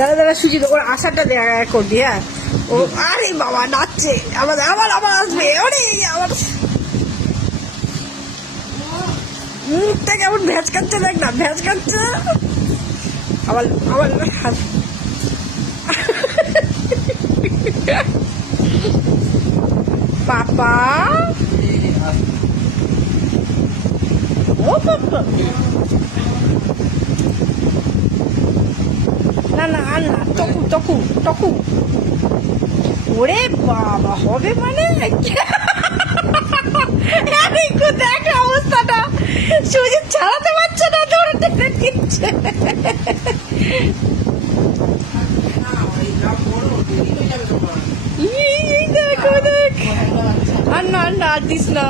দাদা দাদা সুজিত ওর আশাটা দেখা করবি। হ্যাঁ ও আরে বাবা নাচছে আমাদের আবার আবার আসবে। ওরে আবার মুখটা কেমন ভ্যাজ কাটছে দেখ না, ভ্যাজ কাটছে আবার আবার পাপা ও পাপা না না আর না টকু টকু টকু। ওরে বাবা হবে মানে দেখ অবস্থাটা, সুজিত ছাড়াতে পারছে না, ধরে টেনে নিচ্ছে। দেখো দেখ আর না আর না দিস না।